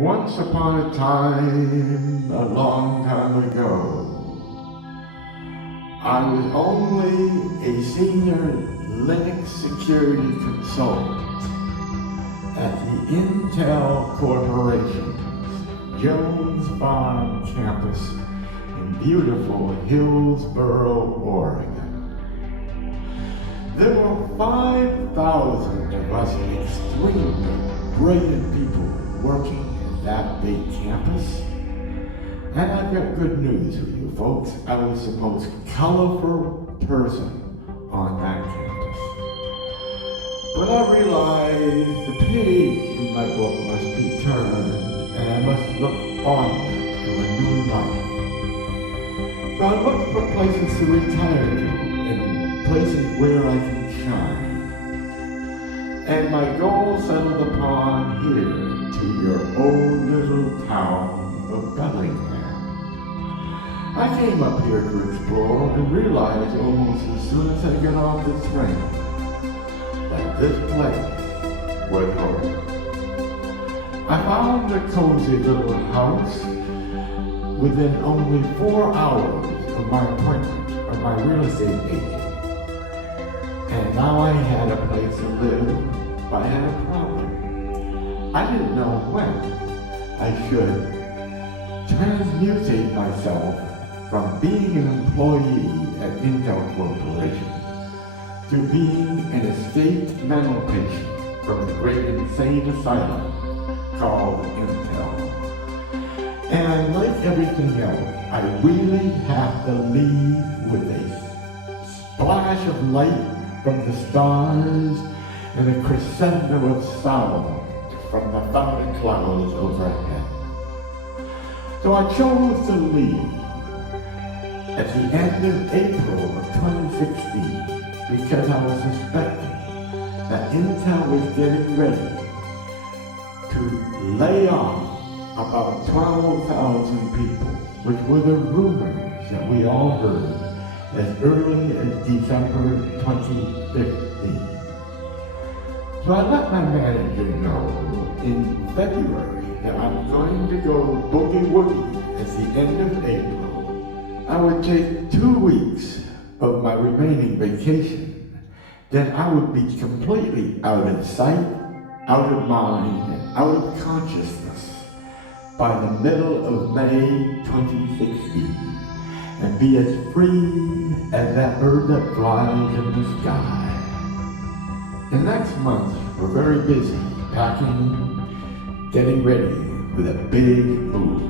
Once upon a time, a long time ago, I was only a senior Linux security consultant at the Intel Corporation's Jones Farm campus in beautiful Hillsboro, Oregon. There were 5,000 of us extremely brilliant people working at that big campus. And I've got good news for you folks. I was the most colorful person on that campus. But I realized the page in my book must be turned and I must look onward to a new life. So I looked for places to retire to and places where I can shine. And my goal settled upon here to your own little town of Bellingham. I came up here to explore and realized almost as soon as I got off the train that this place was home. I found a cozy little house within only 4 hours of my appointment of my real estate agent. And now I had a place to live, but I had a problem. I didn't know when I should transmutate myself from being an employee at Intel Corporation to being an escaped mental patient from the great insane asylum called Intel. And like everything else, I really have to leave with a splash of light from the stars and a crescendo of sound from the thunder clouds overhead. So I chose to leave at the end of April of 2016 because I was suspecting that Intel was getting ready to lay off about 12,000 people, which were the rumors that we all heard as early as December 2015. So I let my manager know in February that I'm going to go boogie-woogie at the end of April. I would take 2 weeks of my remaining vacation. Then I would be completely out of sight, out of mind, and out of consciousness by the middle of May 2016 and be as free as that bird that flies in the sky. The next month, we're very busy packing, getting ready for the big move.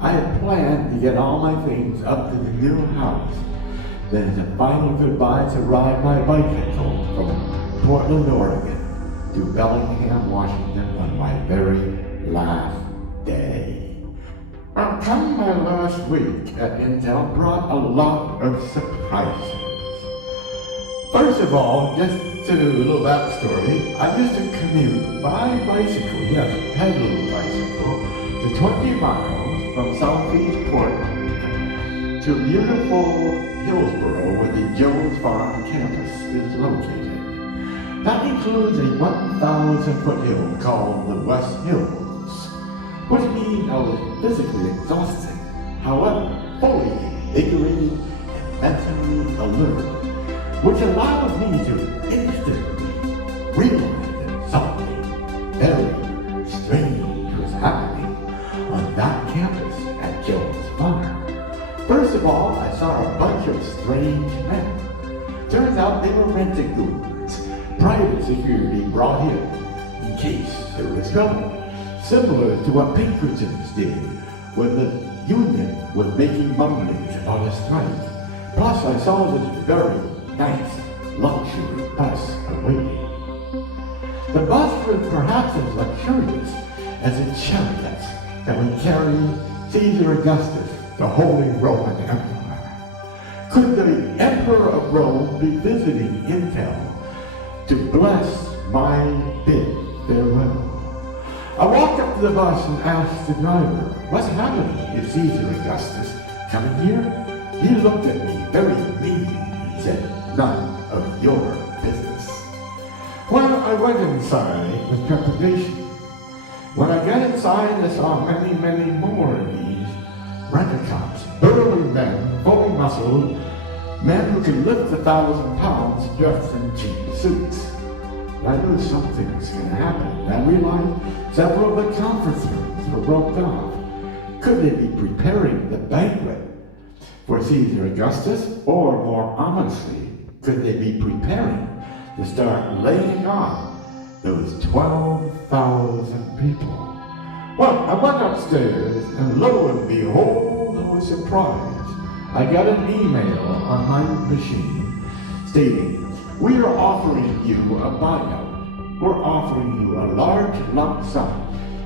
I had planned to get all my things up to the new house. Then as a final goodbye to ride my bicycle from Portland, Oregon to Bellingham, Washington on my very last day. Well, come my last week at Intel brought a lot of surprises. First of all, just a little backstory, I used to commute by bicycle, yes, pedal bicycle, to 20 miles from southeast Portland to beautiful Hillsboro where the Jones Farm campus is located. That includes a 1,000-foot hill called the West Hills, which means I was physically exhausted, however, fully invigorated and mentally alert, which allowed me to instantly realize that something very strange was happening on that campus at Jones Farm. First of all, I saw a bunch of strange men. Turns out they were rent-a-goons, private security brought in case there was trouble, similar to what Pinkertons did when the union was making mumblings about a strike. Plus, I saw this very nice luxury bus awaiting. The bus was perhaps as luxurious as a chariot that would carry Caesar Augustus, the Holy Roman Empire. Could the Emperor of Rome be visiting Intel to bless my bid farewell? I walked up to the bus and asked the driver, what's happening? Is Caesar Augustus coming here? He looked at me very mean and said, none of your business. Well, I went inside with trepidation When I got inside, I saw many, many more of these rent-a-cops, burly men, fully muscled, men who could lift 1,000 pounds dressed in cheap suits. I knew something was going to happen. I realized several of the conference rooms were roped off. Could they be preparing the banquet for Caesar Augustus? Or more honestly, could they be preparing to start laying off those 12,000 people? Well, I went upstairs, and lo and behold, I was surprised. I got an email on my machine stating, "We are offering you a buyout. We're offering you a large lump sum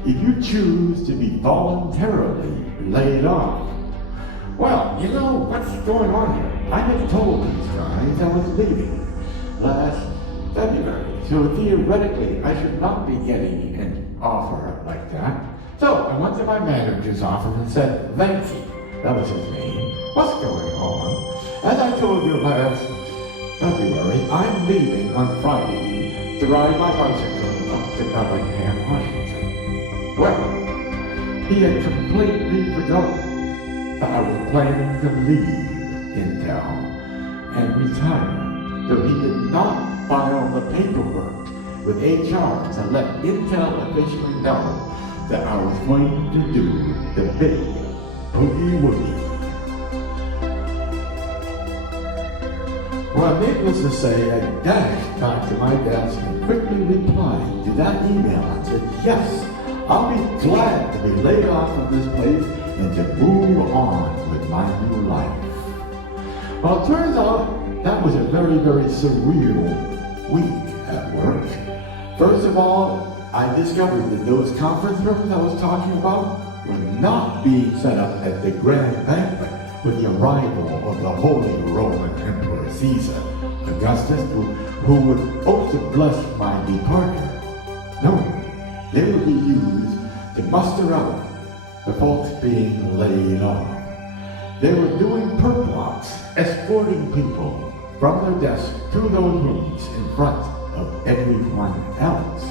if you choose to be voluntarily laid off." Well, you know what's going on here? I had told these guys I was leaving last February, so theoretically I should not be getting an offer like that. So I went to my manager's office and said, "Venky," that was his name, "what's going on? As I told you last February, I'm leaving on Friday to ride my bicycle up to Bellingham, Washington." Well, he had completely forgotten that I was planning to leave Intel and retire. So he did not file the paperwork with HR to let Intel officially know that I was going to do the big boogie-woogie. Well, needless to say, I dashed back to my desk and quickly replied to that email and said, "Yes, I'll be glad to be laid off from this place and to move on with my new life." Well, it turns out that was a very, very surreal week at work. First of all, I discovered that those conference rooms I was talking about were not being set up at the grand banquet with the arrival of the Holy Roman Emperor Caesar Augustus, who would also bless my departure. No, they would be used to muster out the folks being laid off. They were doing perp walks, escorting people from their desks to those rooms in front of everyone else,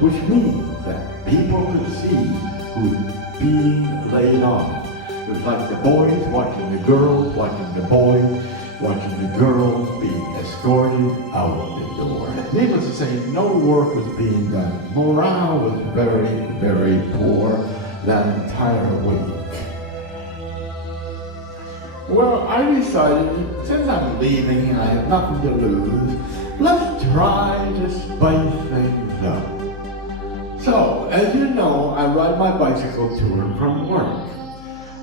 which means that people could see who's being laid off. It was like the boys watching the girls, watching the boys, watching the girls being escorted out the door. Needless to say, no work was being done. Morale was very, very poor that entire week. Well, I decided, since I'm leaving and I have nothing to lose, let's try to spice things up. So, as you know, I ride my bicycle to and from work.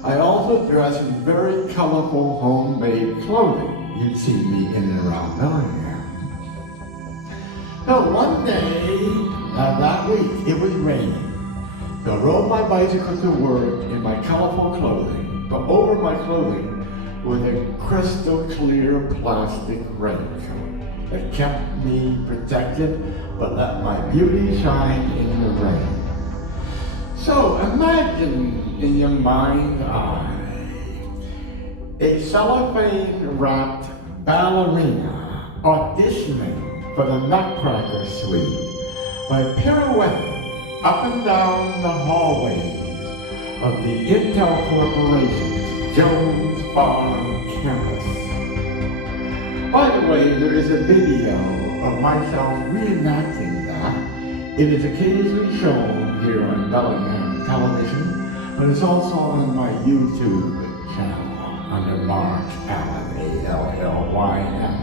I also dress in very colorful homemade clothing. You'd see me in and around Bellingham. So one day, that week, it was raining. So I rode my bicycle to work in my colorful clothing, but over my clothing was a crystal clear plastic raincoat that kept me protected but let my beauty shine in the rain. So imagine in your mind's eye a cellophane wrapped ballerina auditioning for the Nutcracker Suite by pirouetting up and down the hallways of the Intel Corporation's Jones Farm campus. By the way, there is a video of myself reenacting that. It is occasionally shown here on Bellingham television, but it's also on my YouTube channel under Mark Allen, A-L-L-Y-N.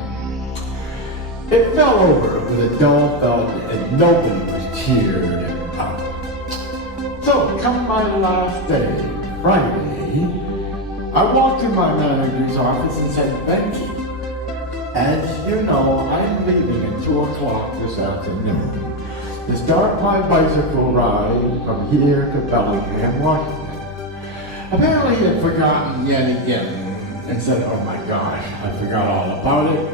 It fell over with a dull thud and nobody was cheered up. So, come my last day, Friday, I walked to my manager's office and said, "Venky, as you know, I'm leaving at 2 o'clock this afternoon to start my bicycle ride from here to Bellingham, Washington." Apparently he had forgotten yet again and said, "Oh my gosh, I forgot all about it.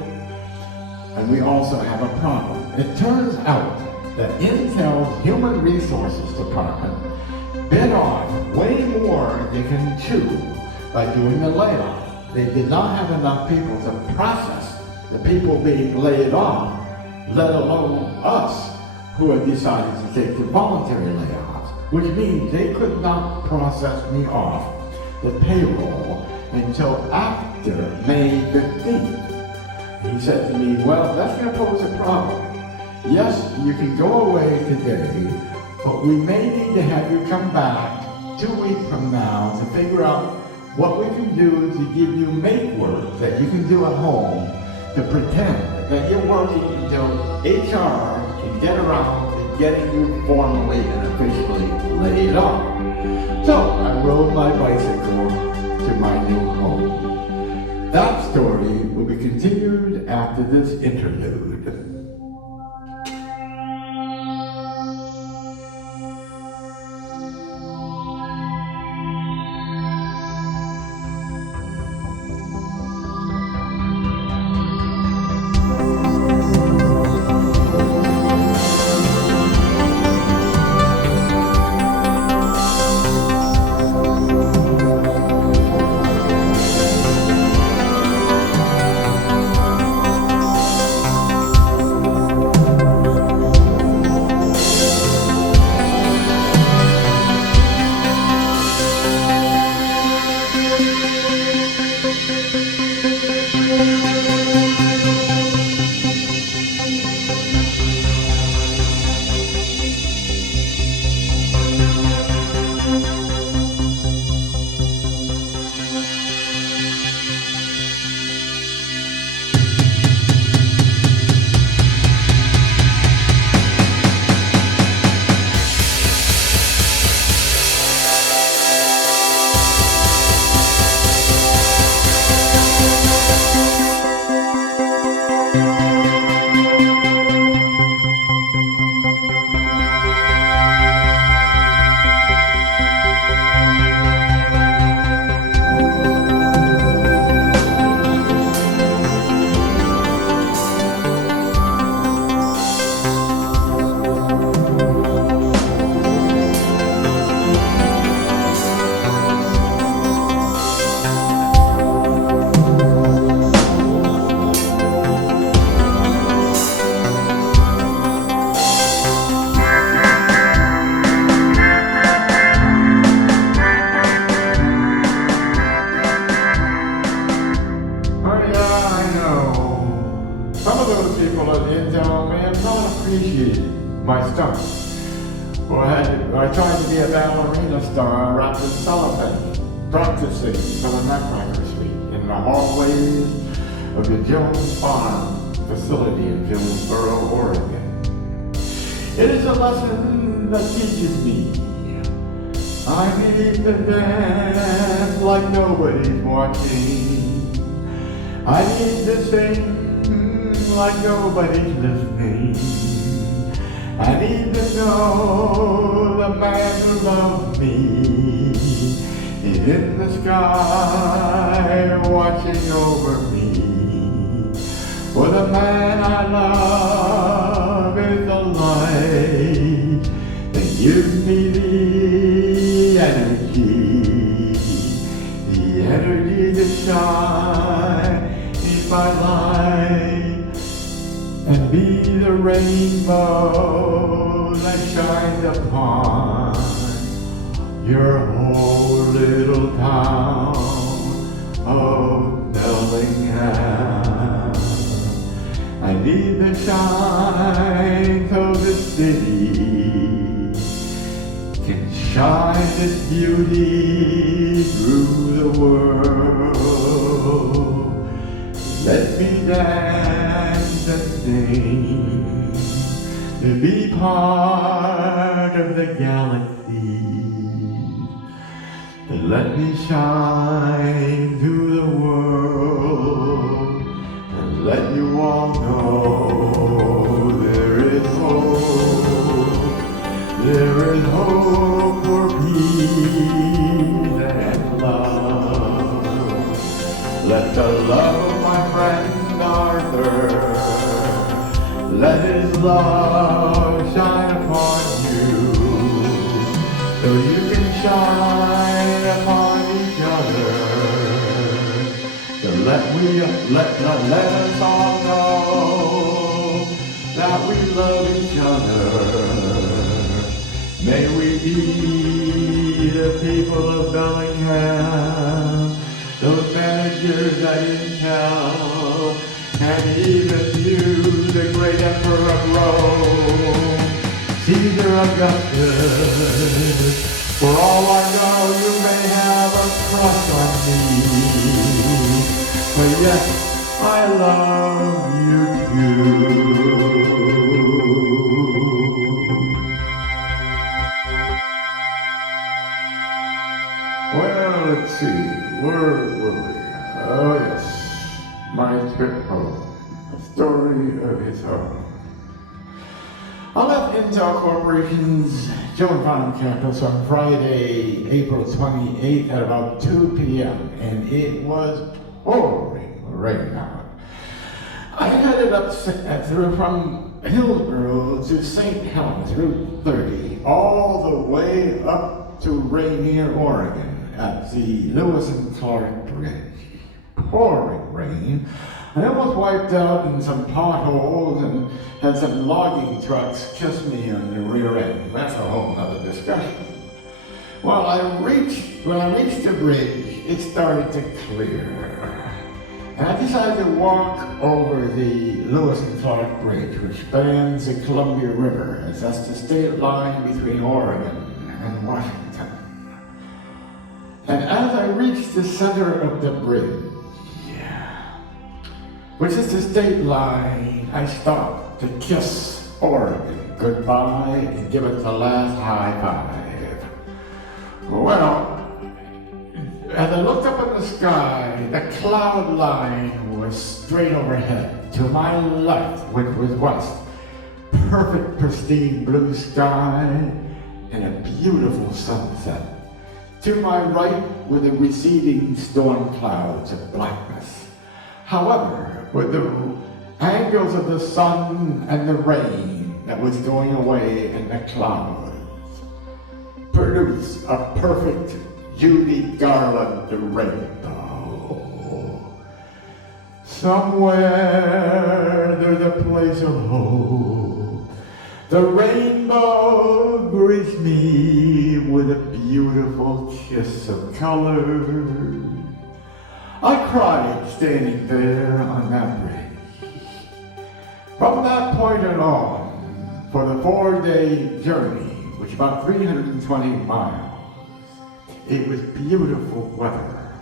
And we also have a problem." It turns out that Intel's Human Resources Department bit off way more than they can chew by doing the layoff. They did not have enough people to process the people being laid off, let alone us who had decided to take the voluntary layoffs, which means they could not process me off the payroll until after May 15th. He said to me, well, that's going to pose a problem. Yes, you can go away today, but we may need to have you come back 2 weeks from now to figure out what we can do to give you make work that you can do at home to pretend that you're working until HR can get around to getting you formally and officially laid off. So I rode my bicycle to my new home. That story will be continued after this interlude. My stunt. I tried to be a ballerina star wrapped in cellophane, practicing for the Nutcracker Suite in the hallways of the Jones Farm facility in Jonesboro, Oregon. It is a lesson that teaches me I need to dance like nobody's watching. I need to sing like nobody's listening. I need to know the man who loves me is in the sky watching over me. For the man I love is the light that gives me the energy to shine in my life and be the rainbow that shines upon your whole little town of Bellingham. I need the shine so the city can shine its beauty through the world. Let me dance and sing to be part of the galaxy. Let me shine to the world and let you all know there is hope. There is hope for peace and love. Let the love of my friend Arthur, let his love shine upon you, so you can shine upon each other. So let us all know that we love each other. May we the people of Bellingham, those managers I didn't tell, and even you, the great emperor of Rome, Caesar Augustus. For all I know, you may have a crush on me, but yes, I love you too. Well, let's see, where were we? Oh yes, my trip home, a story of his home. I left Intel Corporation's Joan Farm campus on Friday, April 28th at about 2 p.m. and it was pouring rain out. I headed up through from Hillsborough to St. Helens, Route 30, all the way up to Rainier, Oregon, at the Lewis and Clark Bridge. Pouring rain. I almost wiped out in some potholes and had some logging trucks kiss me on the rear end. That's a whole other discussion. Well, when I reached the bridge, it started to clear. And I decided to walk over the Lewis and Clark Bridge, which spans the Columbia River, as that's the state line between Oregon and Washington. And as I reached the center of the bridge, which is the state line, I stopped to kiss Oregon goodbye and give it the last high five. Well, as I looked up in the sky, the cloud line was straight overhead. To my left, which was west, perfect pristine blue sky and a beautiful sunset. To my right were the receding storm clouds of blackness. However, with the angles of the sun and the rain that was going away in the clouds, produced a perfect Judy Garland rainbow. Somewhere there's a place of hope. The rainbow greets me with a beautiful kiss of color. I cried standing there on that bridge. From that point on, for the 4-day journey, which is about 320 miles, it was beautiful weather.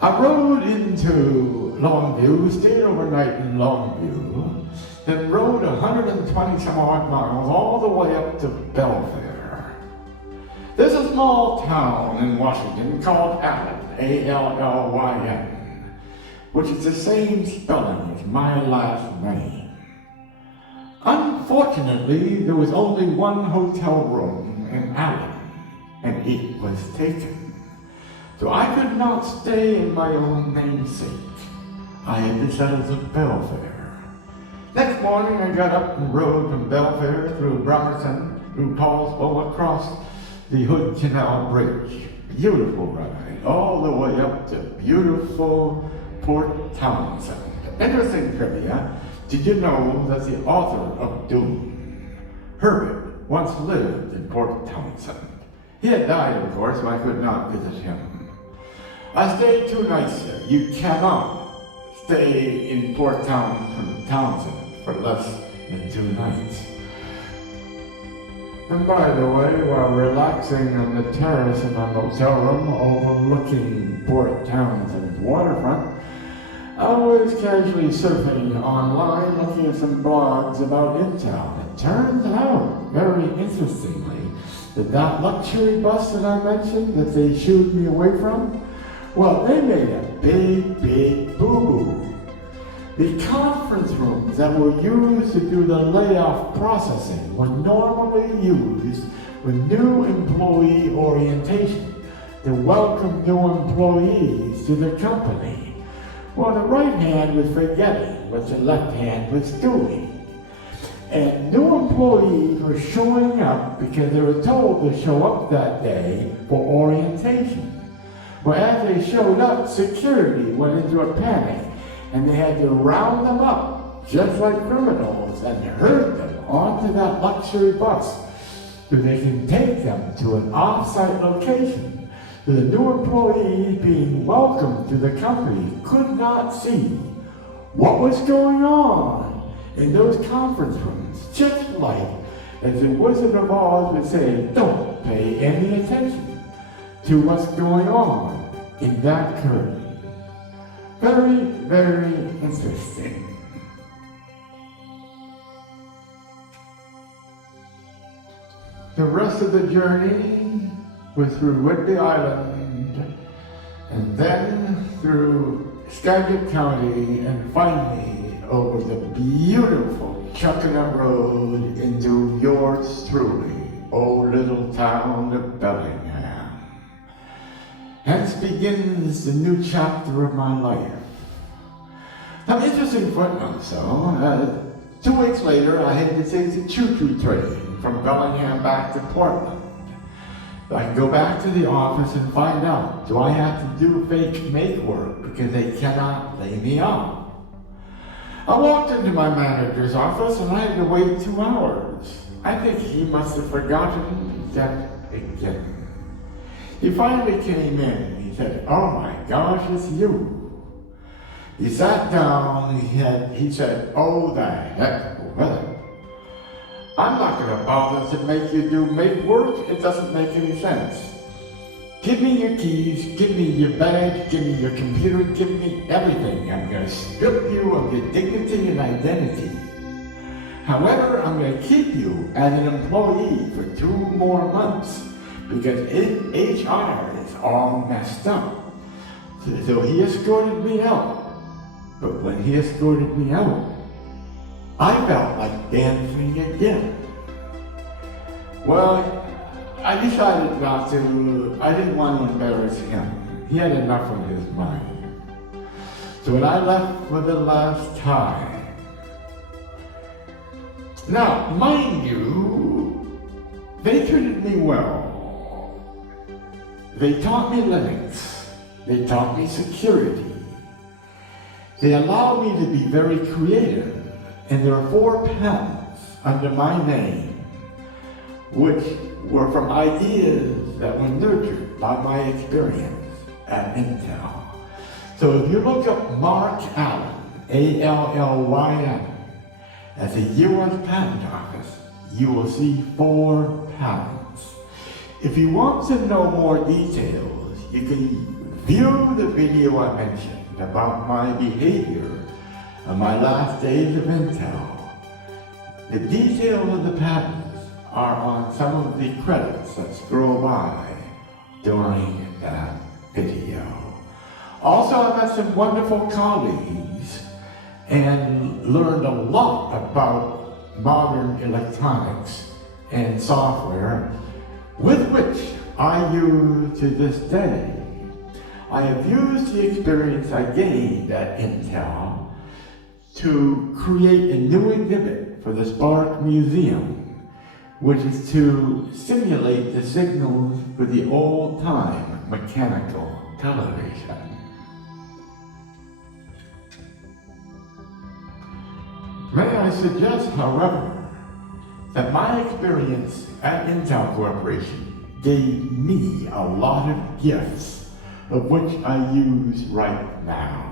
I rode into Longview, stayed overnight in Longview, then rode 120 some odd miles all the way up to Belfair. There's a small town in Washington called Allen, A-L-L-Y-N, which is the same spelling as my last name. Unfortunately, there was only one hotel room in Allen, and it was taken. So I could not stay in my own namesake. I had to settle to Belfair. Next morning, I got up and rode from Belfair through Bremerton, through Paulsville, across the Hood Canal Bridge. Beautiful ride, all the way up to beautiful Port Townsend. Interesting trivia, did you know that the author of Doom, Herbert, once lived in Port Townsend? He had died, of course, so I could not visit him. I stayed 2 nights there. You cannot stay in Port Townsend for less than 2 nights. And by the way, while relaxing on the terrace in my motel room overlooking Port Townsend's waterfront, I was casually surfing online looking at some blogs about Intel. It turns out, very interestingly, that luxury bus that I mentioned that they shooed me away from, well, they made a big, big boo-boo. The conference rooms that were used to do the layoff processing were normally used with new employee orientation to welcome new employees to the company. Well, the right hand was forgetting what the left hand was doing. And new employees were showing up because they were told to show up that day for orientation. Well, as they showed up, security went into a panic and they had to round them up, just like criminals, and herd them onto that luxury bus so they can take them to an off-site location. So the new employees being welcomed to the company could not see what was going on in those conference rooms, just like as the Wizard of Oz would say, don't pay any attention to what's going on in that curtain. Very, very interesting. The rest of the journey was through Whidbey Island, and then through Skagit County, and finally over the beautiful Chuckanut Road into yours truly, old little town of Bellingham. Hence begins the new chapter of my life. Now, interesting footnote, so 2 weeks later, I had to take the choo-choo train from Bellingham back to Portland. I can go back to the office and find out, do I have to do fake make work because they cannot lay me off? I walked into my manager's office and I had to wait 2 hours. I think he must have forgotten that again. He finally came in. He said, oh my gosh, it's you. He sat down, he said, oh the heck with it. I'm not going to bother to make you do make work. It doesn't make any sense. Give me your keys, give me your badge, give me your computer, give me everything. I'm going to strip you of your dignity and identity. However, I'm going to keep you as an employee for 2 more months because HR is all messed up. So he escorted me out. But when he escorted me out, I felt like dancing again. Well, I decided not to. I didn't want to embarrass him. He had enough on his mind. So when I left for the last time, now, mind you, they treated me well. They taught me Linux. They taught me security. They allowed me to be very creative. And there are 4 patents under my name, which were from ideas that were nurtured by my experience at Intel. So if you look up Mark Allen, A-L-L-Y-N, at the U.S. Patent Office, you will see 4 patents. If you want to know more details, you can view the video I mentioned about my behavior on my last days of Intel. The details of the patents are on some of the credits that scroll by during that video. Also, I met some wonderful colleagues and learned a lot about modern electronics and software, with which I use to this day. I have used the experience I gained at Intel to create a new exhibit for the Spark Museum, which is to simulate the signals for the old-time mechanical television. May I suggest, however, that my experience at Intel Corporation gave me a lot of gifts, of which I use right now.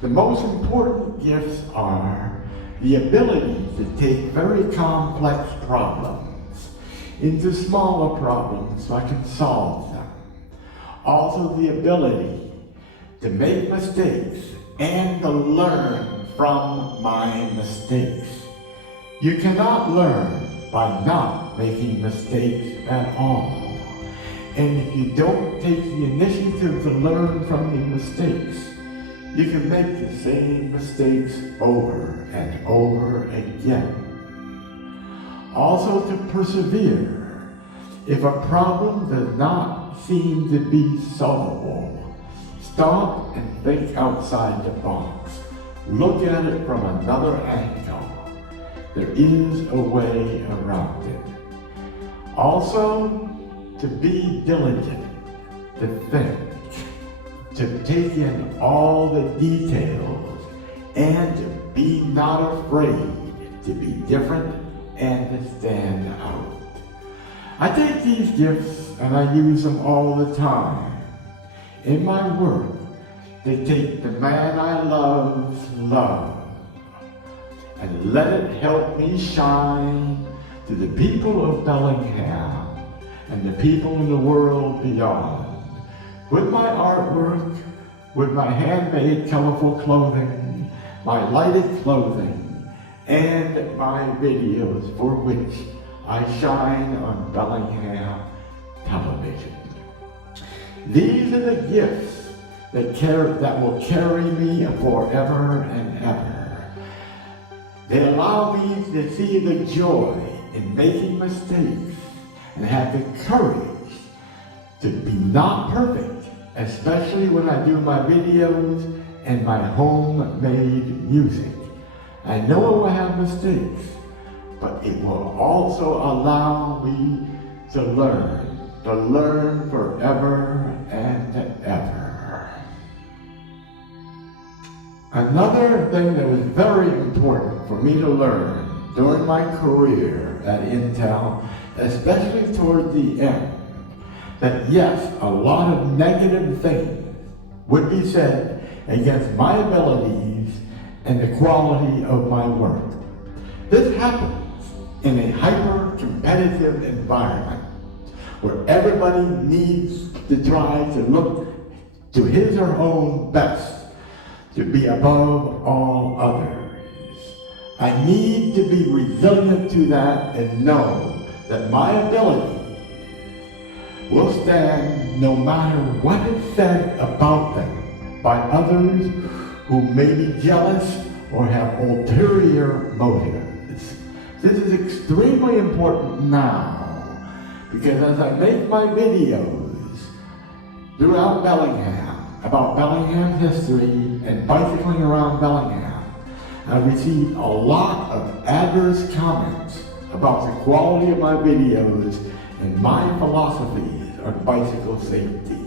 The most important gifts are the ability to take very complex problems into smaller problems so I can solve them. Also the ability to make mistakes and to learn from my mistakes. You cannot learn by not making mistakes at all. And if you don't take the initiative to learn from the mistakes, you can make the same mistakes over and over again. Also to persevere. If a problem does not seem to be solvable, stop and think outside the box. Look at it from another angle. There is a way around it. Also, to be diligent, to think, to take in all the details, and to be not afraid to be different and to stand out. I take these gifts and I use them all the time. In my work, they take the man I love's love and let it help me shine to the people of Bellingham and the people in the world beyond. With my artwork, with my handmade colorful clothing, my lighted clothing, and my videos for which I shine on Bellingham television. These are the gifts that will carry me forever and ever. They allow me to see the joy in making mistakes and have the courage to be not perfect, especially when I do my videos and my homemade music. I know I will have mistakes, but it will also allow me to learn forever and ever. Another thing that was very important for me to learn during my career at Intel, especially toward the end, that yes, a lot of negative things would be said against my abilities and the quality of my work. This happens in a hyper-competitive environment where everybody needs to try to look to his or her own best to be above all others. I need to be resilient to that and know that my ability will stand no matter what is said about them by others who may be jealous or have ulterior motives. This is extremely important now because as I make my videos throughout Bellingham, about Bellingham history and bicycling around Bellingham, I received a lot of adverse comments about the quality of my videos and my philosophies on bicycle safety.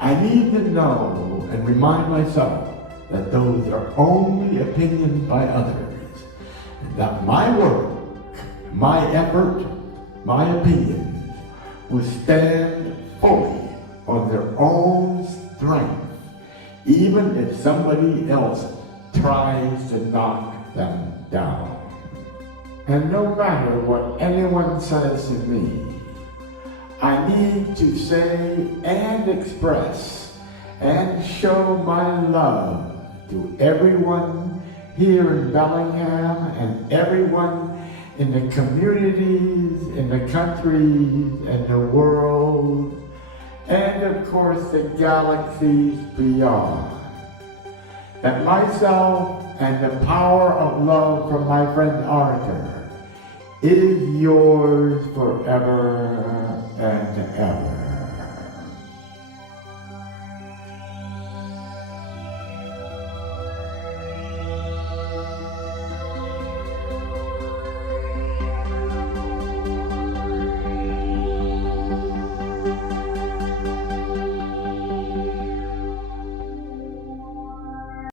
I need to know and remind myself that those are only opinions by others, and that my work, my effort, my opinions will stand fully on their own strength, even if somebody else tries to knock them down. And no matter what anyone says to me, I need to say and express and show my love to everyone here in Bellingham and everyone in the communities, in the countries, and the world, and of course the galaxies beyond. That myself and the power of love from my friend Arthur is yours forever and ever.